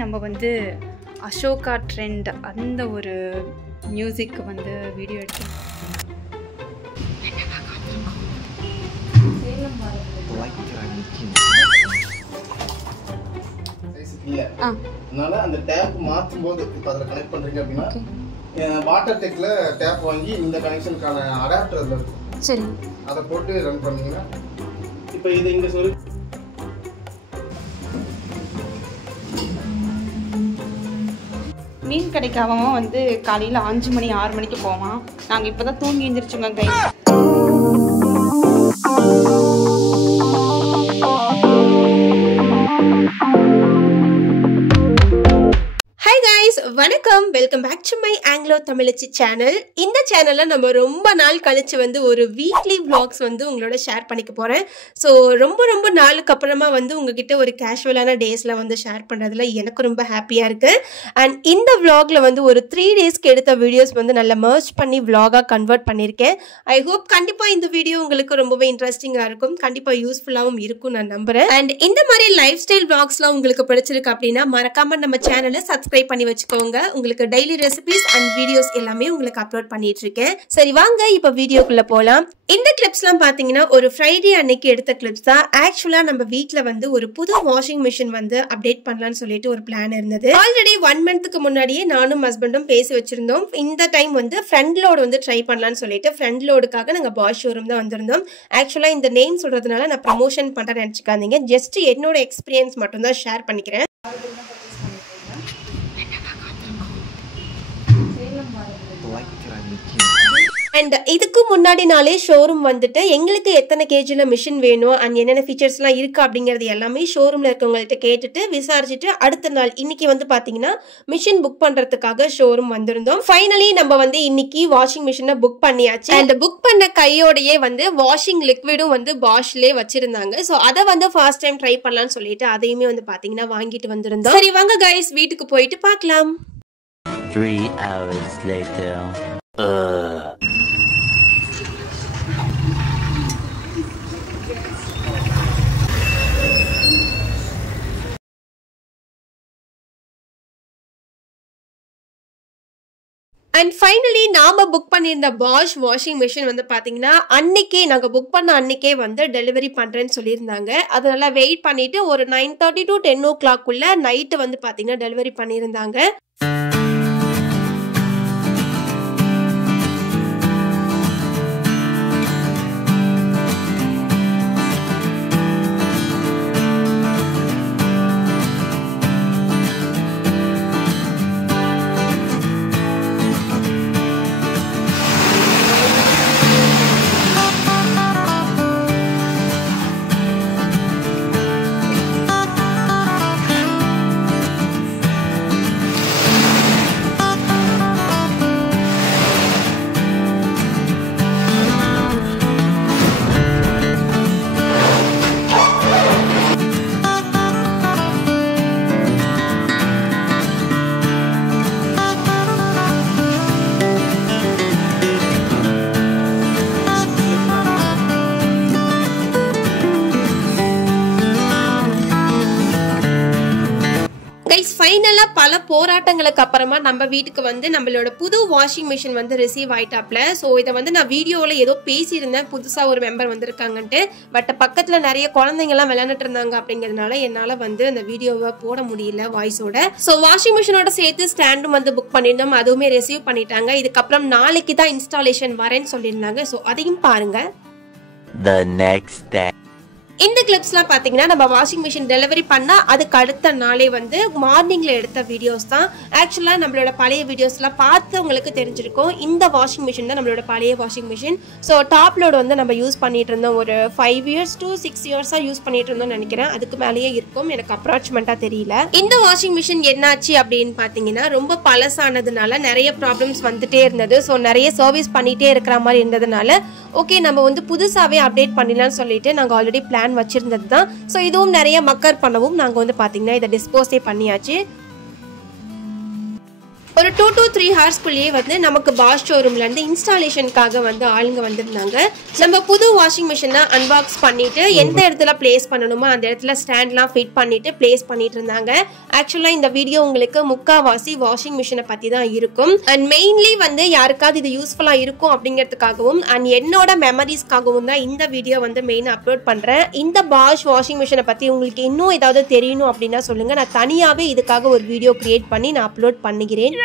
நம்ம வந்து அசோகா ட்ரெண்ட் அந்த ஒரு மியூசிக் வந்து வீடியோ எடுத்தோம். அதனால அந்த டேப் மாற்றும் போது இப்போ அதில் கனெக்ட் பண்ணுறீங்க அப்படின்னா வாட்டர் டெக்ல டேப் வாங்கி இந்த கனெக்ஷனுக்கான அடாப்டர் அதில் இருக்கும். சரி, அதை போட்டு ரன் பண்ணீங்கன்னா இப்போ இது இங்கே சொல்லி மீன் கடைக்கு அவன் வந்து காலையில் 5 மணி 6 மணிக்கு போவான். நாங்கள் இப்போ தான் தூங்கி எழுந்திரிச்சோங்க கை. வணக்கம், welcome back to my Anglo Tamizhachi channel. இந்த சேனல்ல நம்ம ரொம்ப நாள் கழிச்சு வந்து ஒரு வீக்லி விளாக்ஸ் வந்து உங்களோட ஷேர் பண்ணிக்க போறேன். ஸோ ரொம்ப நாளுக்கு அப்புறமா வந்து உங்ககிட்ட ஒரு கேஷுவலான டேஸ்ல வந்து ஷேர் பண்றதுல எனக்கு ரொம்ப ஹாப்பியா இருக்கு. அண்ட் இந்த விளாக்ல வந்து ஒரு 3 டேஸ்க்கு எடுத்த வீடியோஸ் வந்து நல்லா மர்ஜ் பண்ணி விளாகா கன்வெர்ட் பண்ணியிருக்கேன். ஐ ஹோப் கண்டிப்பா இந்த வீடியோ உங்களுக்கு ரொம்பவே இன்ட்ரெஸ்டிங்கா இருக்கும், கண்டிப்பா யூஸ்ஃபுல்லாகவும் இருக்கும் நான் நம்புறேன். அண்ட் இந்த மாதிரி லைஃப் ஸ்டைல் விளாக்ஸ்லாம் உங்களுக்கு பிடிச்சிருக்கு அப்படின்னா மறக்காம நம்ம சேனலை சப்ஸ்கிரைப் பண்ணி வச்சுக்கோங்க. உங்களுக்கு டெய்லி ரெசிபிஸ் அண்ட் வீடியோஸ் எல்லாமே உங்களுக்கு அப்லோட் பண்ணிட்டு இருக்கேன். சரி வாங்க இப்ப வீடியோக்குள்ள போலாம். இந்த கிளிப்ஸ்லாம் பாத்தீங்கன்னா ஒரு ஃப்ரைடே அன்னைக்கு எடுத்த கிளிப்ஸ் தான். ஆக்சுவலா நம்ம வீட்ல வந்து ஒரு புது வாஷிங் மிஷின் வந்து அப்டேட் பண்ணலாம்னு சொல்லிட்டு ஒரு பிளான் இருந்தது. ஆல்ரெடி 1 மந்த்துக்கு முன்னாடியே நானும் ஹஸ்பண்டும் பேசி வச்சிருந்தோம். இந்த டைம் வந்து ஃப்ரண்ட் லோடு வந்து ட்ரை பண்ணலாம்னு சொல்லிட்டு ஃப்ரண்ட் லோடுக்காக நாங்க பாஷ் ஷோரூம் தான் வந்திருந்தோம். ஆக்சுவலா இந்த நேம் சொல்றதுனால நான் ப்ரமோஷன் பண்றேன்னு நினைச்சுக்காதீங்க, ஜஸ்ட் என்னோட எக்ஸ்பீரியன்ஸ் மட்டும் தான் ஷேர் பண்ணிக்கிறேன். அண்ட் இதுக்கு முன்னாடி நாளே ஷோரூம் வந்துட்டு எங்களுக்கு எத்தனை கேஜில மிஷின் வேணும் அண்ட் என்னென்ன ஃபீச்சர்ஸ்லாம் இருக்கு அப்படிங்கிறது எல்லாமே ஷோரூம்ல இருக்கவங்கள்ட்ட கேட்டுட்டு விசாரிச்சுட்டு அடுத்த நாள் இன்னைக்கு வந்து பாத்தீங்கன்னா மிஷின் புக் பண்றதுக்காக ஷோரூம் வந்திருந்தோம். ஃபைனலி நம்ம வந்து இன்னைக்கு வாஷிங் மிஷினை புக் பண்ணியாச்சு. அண்ட் புக் பண்ண கையோடையே வந்து வாஷிங் லிக்விடும் வந்து பாஷ்லயே வச்சிருந்தாங்க. ஸோ அதை வந்து ஃபர்ஸ்ட் டைம் ட்ரை பண்ணலாம்னு சொல்லிட்டு அதையுமே வந்து பாத்தீங்கன்னா வாங்கிட்டு வந்திருந்தோம். சரி வாங்க கைஸ் வீட்டுக்கு போயிட்டு பார்க்கலாம். 3 hours later. அண்ட் ஃபைனலி நாம புக் பண்ணியிருந்த பாஷ் வாஷிங் மிஷின் வந்து பாத்தீங்கன்னா அன்னைக்கே நாங்க புக் பண்ண அன்னைக்கே வந்து டெலிவரி பண்றேன்னு சொல்லியிருந்தாங்க. அதனால வெயிட் பண்ணிட்டு ஒரு 9:30 to 10 o'clock நைட்டு வந்து பாத்தீங்கன்னா டெலிவரி பண்ணியிருந்தாங்க. ஃபைனலா பல போராட்டங்களுக்கு அப்புறமா நம்ம வீட்டுக்கு வந்து நம்மளோட புது வாஷிங் மிஷின் வந்து ரிசீவ் ஆயிட்டாப்ல. ஸோ இதை வந்து நான் வீடியோவில் ஏதோ பேசியிருந்தேன், புதுசா ஒரு மெம்பர் வந்திருக்காங்கன்ட்டு. பட் பக்கத்துல நிறைய குழந்தைங்க எல்லாம் விளையாண்டுட்டு இருந்தாங்க அப்படிங்கிறதுனால என்னால வந்து அந்த வீடியோவை போட முடியல வாய்ஸோட. ஸோ வாஷிங் மிஷினோட சேர்த்து ஸ்டாண்டும் வந்து புக் பண்ணியிருந்தோம், அதுவுமே ரிசீவ் பண்ணிட்டாங்க. இதுக்கப்புறம் நாளைக்கு தான் இன்ஸ்டாலேஷன் வரேன்னு சொல்லியிருந்தாங்க. ஸோ அதையும் பாருங்க. The next day. இந்த கிளிப்ஸ்லாம் பார்த்தீங்கன்னா நம்ம வாஷிங் மிஷின் டெலிவரி பண்ணால் அதுக்கு அடுத்த நாளே வந்து மார்னிங்கில் எடுத்த வீடியோஸ் தான். ஆக்சுவலாக நம்மளோட பழைய வீடியோஸ்லாம் பார்த்து உங்களுக்கு தெரிஞ்சிருக்கும். இந்த வாஷிங் மிஷின் தான் நம்மளோட பழைய washing machine. So top load வந்து நம்ம யூஸ் பண்ணிட்டு இருந்தோம், ஒரு 5 years to 6 years யூஸ் பண்ணிட்டு இருந்தோம்னு நினைக்கிறேன். அதுக்கு மேலேயே இருக்கும், எனக்கு அப்ராக்சிமெண்ட்டாக தெரியல. இந்த வாஷிங் மிஷின் என்னாச்சு அப்படின்னு பார்த்தீங்கன்னா ரொம்ப பழசானதுனால நிறைய ப்ராப்ளம்ஸ் வந்துட்டே இருந்தது. ஸோ நிறைய சர்வீஸ் பண்ணிகிட்டே இருக்கிற மாதிரி இருந்ததுனால ஓகே நம்ம வந்து புதுசாகவே அப்டேட் பண்ணிடலாம்னு சொல்லிட்டு நாங்கள் ஆல்ரெடி பிளான் வச்சிருந்தது தான். ஸோ இதுவும் நிறைய மக்கர் பண்ணவும் நாங்கள் வந்து பார்த்தீங்கன்னா இதை டிஸ்போஸே பண்ணியாச்சு. ஒரு 2 to 3 ஹவர்ஸ்க்குள்ளேயே வந்து நமக்கு பாஷ் ஷோரூம்லேருந்து இன்ஸ்டாலேஷனுக்காக வந்து ஆளுங்க வந்திருந்தாங்க. நம்ம புது வாஷிங் மிஷினை அன்பாக்ஸ் பண்ணிட்டு எந்த இடத்துல பிளேஸ் பண்ணணுமோ அந்த இடத்துல ஸ்டாண்ட்லாம் ஃபிட் பண்ணிட்டு பிளேஸ் பண்ணிட்டு இருந்தாங்க. ஆக்சுவலாக இந்த வீடியோ உங்களுக்கு முக்காவாசி வாஷிங் மிஷினை பற்றி தான் இருக்கும். அண்ட் மெயின்லி வந்து யாருக்காவது இது யூஸ்ஃபுல்லாக இருக்கும் அப்படிங்கிறதுக்காகவும் அண்ட் என்னோட மெமரிஸ்க்காகவும் தான் இந்த வீடியோ வந்து மெயினாக அப்லோட் பண்ணுறேன். இந்த பாஷ் வாஷிங் மிஷினை பற்றி உங்களுக்கு இன்னும் ஏதாவது தெரியணும் அப்படின்னா சொல்லுங்கள். நான் தனியாகவே இதுக்காக ஒரு வீடியோ கிரியேட் பண்ணி நான் அப்லோட் பண்ணுகிறேன்.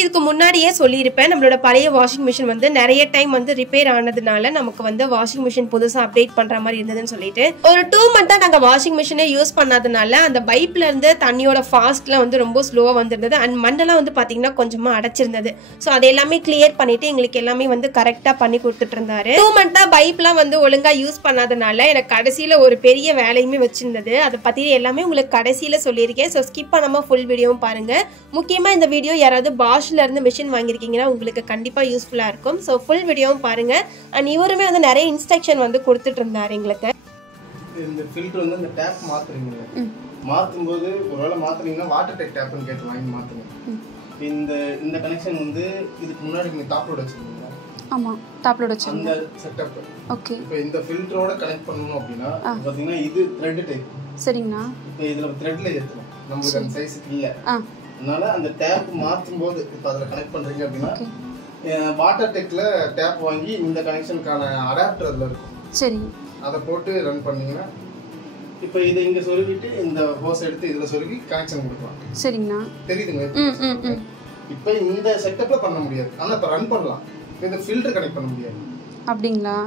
இதுக்கு முன்னாடியே சொல்லியிருப்பேன், நம்மளோட பழைய வாஷிங் மிஷின் வந்து நிறைய டைம் வந்து ரிப்பேர் ஆனதுனால நமக்கு வந்து வாஷிங் மிஷின் புதுசாக அப்டேட் பண்ற மாதிரி இருந்ததுன்னு சொல்லிட்டு ஒரு 2 மந்த்தாக நாங்கள் வாஷிங் மிஷினை யூஸ் பண்ணாதனால அந்த பைப்ல இருந்து தண்ணியோட ஃபாஸ்ட்ல வந்து ரொம்ப ஸ்லோவாக வந்துருந்தது. அண்ட் மண்டெல்லாம் வந்து பார்த்தீங்கன்னா கொஞ்சமா அடைச்சிருந்தது. ஸோ அதை எல்லாமே கிளியர் பண்ணிட்டு எங்களுக்கு எல்லாமே வந்து கரெக்டாக பண்ணி கொடுத்துட்டு இருந்தாரு. 2 மந்த்தாக பைப்லாம் வந்து ஒழுங்கா யூஸ் பண்ணாதனால எனக்கு கடைசியில் ஒரு பெரிய வேலையுமே வச்சிருந்தது. அதை பற்றி எல்லாமே உங்களுக்கு கடைசியில் சொல்லியிருக்கேன். ஸோ ஸ்கிப் பண்ணாம ஃபுல் வீடியோவும் பாருங்க. முக்கியமாக இந்த வீடியோ யாராவது பாஷ்ல இருந்து மிஷின் வாங்கியிருக்கீங்கன்னா உங்களுக்கு கண்டிப்பா யூஸ்ஃபுல்லா இருக்கும். ஸோ ஃபுல் வீடியோவும் பாருங்க. அண்ட் இவருமே வந்து நிறைய இன்ஸ்ட்ரக்ஷன் வந்து கொடுத்துட்டு இருந்தாரு எங்களுக்கு. இந்த ஃபில்டர் வந்து அந்த டேப் மாத்துறீங்க, மாத்தும்போது ஒருவேளை மாத்துறீங்கன்னா வாட்டர் டெக் டேப்னு கேட்டு வாங்கி மாத்துங்க. இந்த கனெக்ஷன் வந்து இதுக்கு முன்னாடி நீங்க டாப் லோட் வச்சிருக்கீங்க. ஆமா, டாப் லோட் வச்சிருக்கீங்க. அந்த செட்டப் ஓகே. இப்போ இந்த ஃபில்டரோட கனெக்ட் பண்ணனும் அப்படினா பாத்தீங்கன்னா இது த்ரெட் டைப். சரிங்கண்ணா. இப்போ இதுல த்ரெட்ல ஏத்தணும். நமக்கு அந்த சைஸ்க்கு இல்ல. அதனால அந்த டேப் மாத்தும்போது இப்போ அதில் கனெக்ட் பண்ணுறீங்க அப்படின்னா வாட்டர் டெக்கில் டேப் வாங்கி இந்த கனெக்ஷனுக்கான அடாப்டர் அதில் இருக்கும். சரி, அதை போட்டு ரன் பண்ணிங்கன்னா இப்போ இதை இங்கே சொருவிட்டு இந்த ஹோஸ் எடுத்து இதில் சொருவி கனெக்ஷன் கொடுக்கலாம். சரிங்கண்ணா, தெரியுதுங்க. இப்போ இந்த செட்டப்பில் பண்ண முடியாது, ஆனால் இப்போ ரன் பண்ணலாம். இந்த ஃபில்டர் கனெக்ட் பண்ண முடியாது. அப்படிங்களா?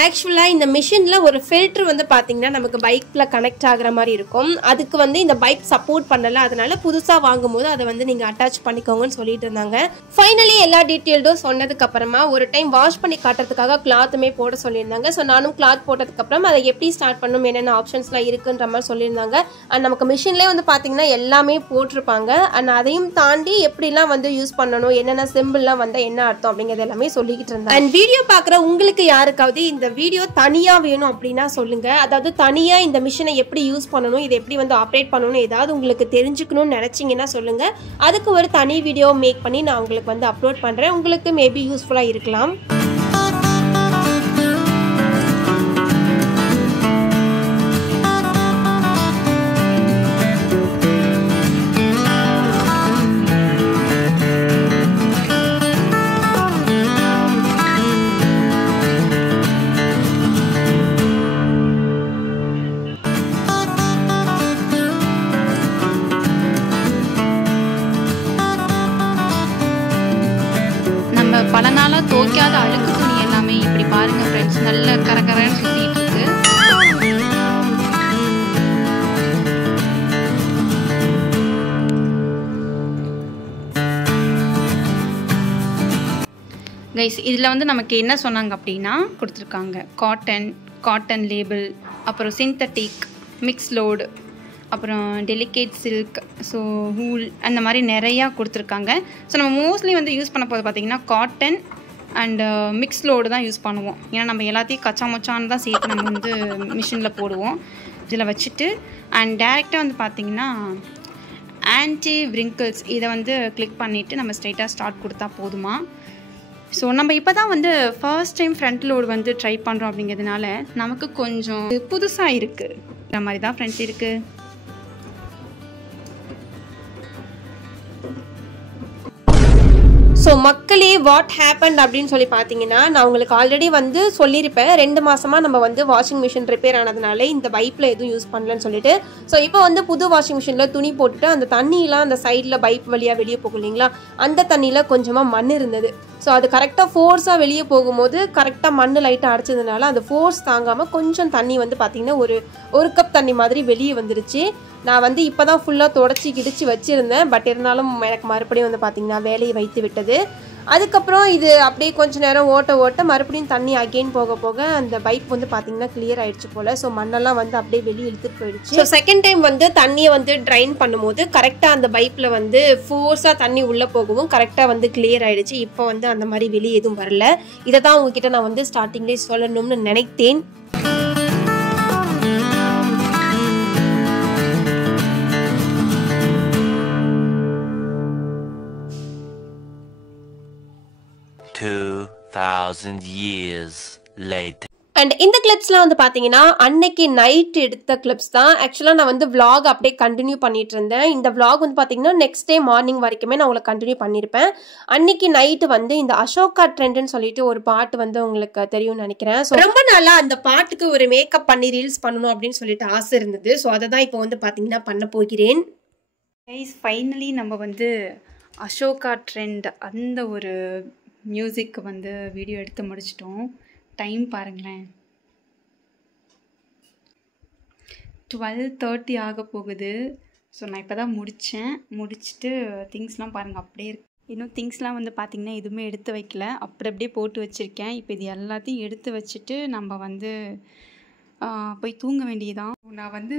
ஆக்சுவலாக இந்த மிஷினில் ஒரு ஃபில்ட்ரு வந்து பார்த்தீங்கன்னா நமக்கு பைக்கில் கனெக்ட் ஆகிற மாதிரி இருக்கும். அதுக்கு வந்து இந்த பைக் சப்போர்ட் பண்ணலை. அதனால புதுசாக வாங்கும்போது அதை வந்து நீங்கள் அட்டாச் பண்ணிக்கோங்கன்னு சொல்லிட்டு இருந்தாங்க. ஃபைனலி எல்லா டீட்டெயில்டும் சொன்னதுக்கப்புறமா ஒரு டைம் வாஷ் பண்ணி காட்டுறதுக்காக கிளாத்துமே போட சொல்லியிருந்தாங்க. ஸோ நானும் கிளாத் போட்டதுக்கப்புறம் அதை எப்படி ஸ்டார்ட் பண்ணணும், என்னென்ன ஆப்ஷன்ஸ்லாம் இருக்குன்ற மாதிரி சொல்லியிருந்தாங்க. அண்ட் நமக்கு மிஷின்லேயே வந்து பார்த்தீங்கன்னா எல்லாமே போட்டிருப்பாங்க. அண்ட் அதையும் தாண்டி எப்படிலாம் வந்து யூஸ் பண்ணணும், என்னென்ன சிம்பிள்லாம் வந்து என்ன அர்த்தம் அப்படிங்கிறது எல்லாமே சொல்லிக்கிட்டு இருந்தாங்க. அண்ட் வீடியோ பார்க்குற உங்களுக்கு யாருக்காவது இந்த வீடியோ தனியா வேணும் அப்படின்னா சொல்லுங்க. அதாவது தனியா இந்த மிஷினை எப்படி யூஸ் பண்ணணும், இதை எப்படி வந்து ஆப்ரேட் பண்ணணும் ஏதாவது உங்களுக்கு தெரிஞ்சுக்கணும்னு நினைச்சீங்கன்னா சொல்லுங்க. அதுக்கு ஒரு தனி வீடியோ மேக் பண்ணி நான் உங்களுக்கு வந்து அப்லோட் பண்றேன். உங்களுக்கு மேபி யூஸ்ஃபுல்லா இருக்கலாம். பல நாளாக துவைக்காத அழுக்கு துணி எல்லாமே இப்படி பாருங்க ஃப்ரெண்ட்ஸ், நல்ல கரகரன்னு சுத்திட்டு இருக்கு. கைஸ், இதில் வந்து நமக்கு என்ன சொன்னாங்க அப்படின்னா கொடுத்துருக்காங்க காட்டன் லேபிள், அப்புறம் சிந்தட்டிக், மிக்ஸ் லோடு, அப்புறம் டெலிகேட் சில்க், ஸோ வூல், அந்த மாதிரி நிறையா கொடுத்துருக்காங்க. ஸோ நம்ம மோஸ்ட்லி வந்து யூஸ் பண்ண போது பார்த்திங்கன்னா காட்டன் அண்டு மிக்ஸ் லோடு தான் யூஸ் பண்ணுவோம். ஏன்னா நம்ம எல்லாத்தையும் கச்சா மச்சான்னு தான் சேர்த்து நம்ம வந்து மிஷினில் போடுவோம். இதில் வச்சுட்டு அண்ட் டேரெக்டாக வந்து பார்த்திங்கன்னா ஆன்டி விரிங்கிள்ஸ் இதை வந்து கிளிக் பண்ணிவிட்டு நம்ம ஸ்ட்ரைட்டாக ஸ்டார்ட் கொடுத்தா போதுமா. ஸோ நம்ம இப்போ தான் வந்து ஃபர்ஸ்ட் டைம் ஃப்ரண்ட் லோடு வந்து ட்ரை பண்ணுறோம் அப்படிங்கிறதுனால நமக்கு கொஞ்சம் புதுசாக இருக்குது. இந்த மாதிரி தான் ஃப்ரெண்ட்ஸ் இருக்குது. ஸோ மக்களே வாட் ஹேப்பன் அப்படின்னு சொல்லி பார்த்தீங்கன்னா, நான் உங்களுக்கு ஆல்ரெடி வந்து சொல்லியிருப்பேன் 2 மாதமாக நம்ம வந்து வாஷிங் மிஷின் ரிப்பேர் ஆனதுனால இந்த பைப்பில் எதுவும் யூஸ் பண்ணலன்னு சொல்லிட்டு. ஸோ இப்போ வந்து புது வாஷிங் மிஷினில் துணி போட்டுட்டு அந்த தண்ணியெலாம் அந்த சைடில் பைப் வழியாக வெளியே போகும் இல்லைங்களா, அந்த தண்ணியில் கொஞ்சமாக மண் இருந்தது. ஸோ அது கரெக்டாக ஃபோர்ஸாக வெளியே போகும்போது கரெக்டாக மண் லைட்டாக அடைச்சதுனால அந்த ஃபோர்ஸ் தாங்காமல் கொஞ்சம் தண்ணி வந்து பார்த்திங்கன்னா ஒரு கப் தண்ணி மாதிரி வெளியே வந்துருச்சு. நான் வந்து இப்போ தான் ஃபுல்லாக தொடச்சி கிடிச்சு வச்சுருந்தேன். பட் இருந்தாலும் எனக்கு மறுபடியும் வந்து பார்த்திங்கன்னா வேலையை வைத்து விட்டது. அதுக்கப்புறம் இது அப்படியே கொஞ்ச நேரம் ஓட்ட மறுபடியும் தண்ணி அகெயின் போக போக அந்த பைப் வந்து பார்த்தீங்கன்னா கிளியர் ஆயிடுச்சு போல். ஸோ மண்ணெல்லாம் வந்து அப்படியே வெளியே இழுத்துட்டு போயிடுச்சு. ஸோ செகண்ட் டைம் வந்து தண்ணியை வந்து ட்ரைன் பண்ணும்போது கரெக்டாக அந்த பைப்பில் வந்து ஃபோர்ஸாக தண்ணி உள்ளே போகவும் கரெக்டாக வந்து கிளியர் ஆயிடுச்சு. இப்போ வந்து அந்த மாதிரி வெளியே எதுவும் வரல. இதை தான் உங்ககிட்ட நான் வந்து ஸ்டார்டிங்லேயே சொல்லணும்னு நினைத்தேன். years later. அண்ட் இந்த கிளிப்ஸ்லாம் வந்து பார்த்தீங்கன்னா அன்னைக்கு நைட் எடுத்த கிளிப்ஸ் தான். ஆக்சுவலாக நான் வந்து vlog அப்படியே கண்டினியூ பண்ணிட்டு இருந்தேன். இந்த vlog வந்து பார்த்தீங்கன்னா நெக்ஸ்ட் டே மார்னிங் வரைக்குமே நான் உங்களுக்கு கண்டினியூ பண்ணியிருப்பேன். அன்னைக்கு நைட்டு வந்து இந்த அசோகா ட்ரெண்ட்னு சொல்லிட்டு ஒரு பாட்டு வந்து உங்களுக்கு தெரியும்னு நினைக்கிறேன். ஸோ ரொம்ப நாளாக அந்த பாட்டுக்கு ஒரு மேக்கப் பண்ணி ரீல்ஸ் பண்ணணும் அப்படின்னு சொல்லிட்டு ஆசை இருந்தது. ஸோ அதை தான் இப்போ வந்து பார்த்தீங்கன்னா பண்ண போகிறேன். கைஸ் ஃபைனலி நம்ம வந்து அசோகா ட்ரெண்ட் அந்த ஒரு மியூசிக் வந்து வீடியோ எடுத்து முடிச்சிட்டோம். டைம் பாருங்களேன், 12:30 ஆக போகுது. ஸோ நான் இப்போ தான் முடிச்சுட்டு திங்ஸ்லாம் பாருங்கள் அப்படியே இருக்கு. இன்னும் திங்ஸ்லாம் வந்து பார்த்திங்கன்னா எதுவுமே எடுத்து வைக்கல, அப்படியே போட்டு வச்சுருக்கேன். இப்போ இது எல்லாத்தையும் எடுத்து வச்சுட்டு நம்ம வந்து போய் தூங்க வேண்டியதான். நான் வந்து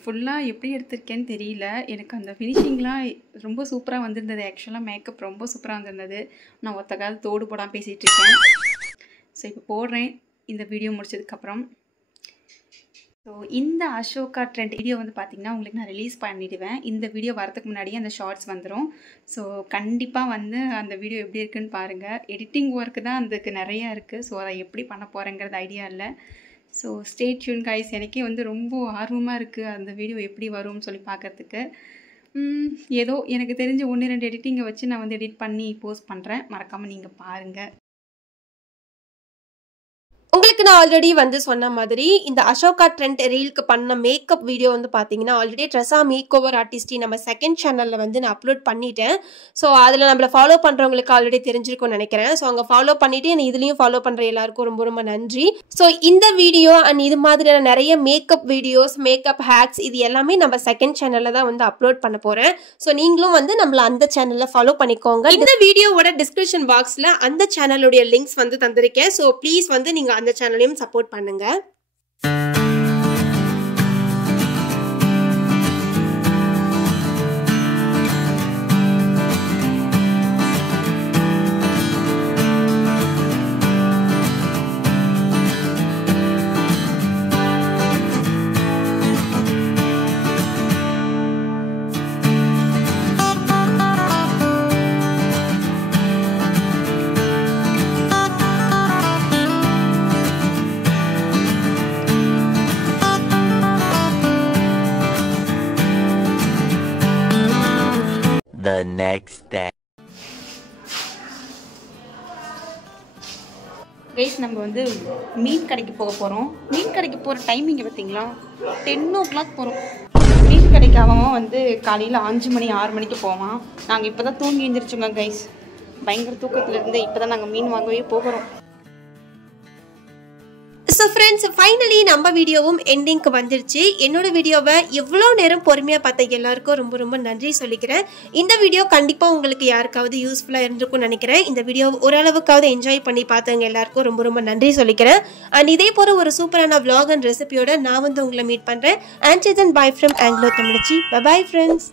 ஃபுல்லாக எப்படி எடுத்திருக்கேன்னு தெரியல. எனக்கு அந்த ஃபினிஷிங்லாம் ரொம்ப சூப்பராக வந்திருந்தது. ஆக்சுவலாக மேக்கப் ரொம்ப சூப்பராக வந்திருந்தது. நான் ஒத்த கால் தோடு போடாமல் பேசிகிட்டு இருக்கேன். ஸோ இப்போ போடுறேன் இந்த வீடியோ முடிச்சதுக்கப்புறம். ஸோ இந்த அசோகா ட்ரெண்ட் வீடியோ வந்து பார்த்திங்கன்னா உங்களுக்கு நான் ரிலீஸ் பண்ணிவிடுவேன். இந்த வீடியோ வரதுக்கு முன்னாடியே அந்த ஷார்ட்ஸ் வந்துடும். ஸோ கண்டிப்பாக வந்து அந்த வீடியோ எப்படி இருக்குன்னு பாருங்கள். எடிட்டிங் ஒர்க்கு தான் அதுக்கு நிறையா இருக்குது. ஸோ அதை எப்படி பண்ண போகிறேங்கிறது ஐடியா இல்லை. So stay tune guys. எனக்கே வந்து ரொம்ப ஆர்வமாக இருக்குது அந்த வீடியோ எப்படி வரும்னு சொல்லி பார்க்கறதுக்கு. ஏதோ எனக்கு தெரிஞ்ச 1-2 எடிட்டிங்கை வச்சு நான் வந்து எடிட் பண்ணி போஸ்ட் பண்ணுறேன். மறக்காமல் நீங்கள் பாருங்கள். உங்களுக்கு நான் ஆல்ரெடி வந்து சொன்ன மாதிரி இந்த அசோகா ட்ரெண்ட் ரீலுக்கு பண்ண மேக்கப் வீடியோ வந்து பார்த்தீங்கன்னா ஆல்ரெடி ட்ரெஸ்ஸா மேக் ஓவர் ஆர்டிஸ்டி நம்ம செகண்ட் சேனலில் வந்து நான் அப்லோட் பண்ணிட்டேன். ஸோ அதில் நம்மளை ஃபாலோ பண்ணுறவங்களுக்கு ஆல்ரெடி தெரிஞ்சிருக்கும்னு நினைக்கிறேன். ஸோ அங்கே ஃபாலோ பண்ணிவிட்டு என்னை இதுலேயும் ஃபாலோ பண்ணுற எல்லாருக்கும் ரொம்ப ரொம்ப நன்றி. ஸோ இந்த வீடியோ அண்ட் இது மாதிரியான நிறைய மேக்கப் வீடியோஸ், மேக்கப் ஹேக்ஸ் இது எல்லாமே நம்ம செகண்ட் சேனலில் தான் வந்து அப்லோட் பண்ண போகிறேன். ஸோ நீங்களும் வந்து நம்மளை அந்த சேனலில் ஃபாலோ பண்ணிக்கோங்க. இந்த வீடியோவோட டிஸ்கிரிப்ஷன் பாக்ஸில் அந்த சேனலுடைய லிங்க்ஸ் வந்து தந்திருக்கேன். ஸோ ப்ளீஸ் வந்து நீங்கள் அந்த சேனலையும் சப்போர்ட் பண்ணுங்க. The next day. கைஸ் நம்ம வந்து மீன் கடைக்கு போக போகிறோம். மீன் கடைக்கு போகிற டைமிங் பார்த்தீங்களா, 10 o'clock போகிறோம். மீன் கடைக்கு அவன் வந்து காலையில் 5 மணி 6 மணிக்கு போவான். நாங்கள் இப்போ தான் தூங்கி எழுந்திரிச்சோங்க கைஸ். பயங்கர தூக்கத்துலேருந்து இப்போ தான் நாங்கள் மீன் வாங்கவே போகிறோம். ஸோ ஃப்ரெண்ட்ஸ் ஃபைனலி நம்ம வீடியோவும் எண்டிங்க்கு வந்துருச்சு. என்னோட வீடியோவை எவ்வளோ நேரம் பொறுமையாக பார்த்த எல்லாருக்கும் ரொம்ப ரொம்ப நன்றி சொல்லிக்கிறேன். இந்த வீடியோ கண்டிப்பாக உங்களுக்கு யாருக்காவது யூஸ்ஃபுல்லாக இருந்திருக்கும்னு நினைக்கிறேன். இந்த வீடியோ ஓரளவுக்காவது என்ஜாய் பண்ணி பார்த்தவங்க எல்லாருக்கும் ரொம்ப ரொம்ப நன்றி சொல்லிக்கிறேன். அண்ட் இதே போல் ஒரு சூப்பரான vlog அண்ட் ரெசிபியோட நான் வந்து உங்களை மீட் பண்ணுறேன். And then by from Anglo Thamizhachi. Bye friends.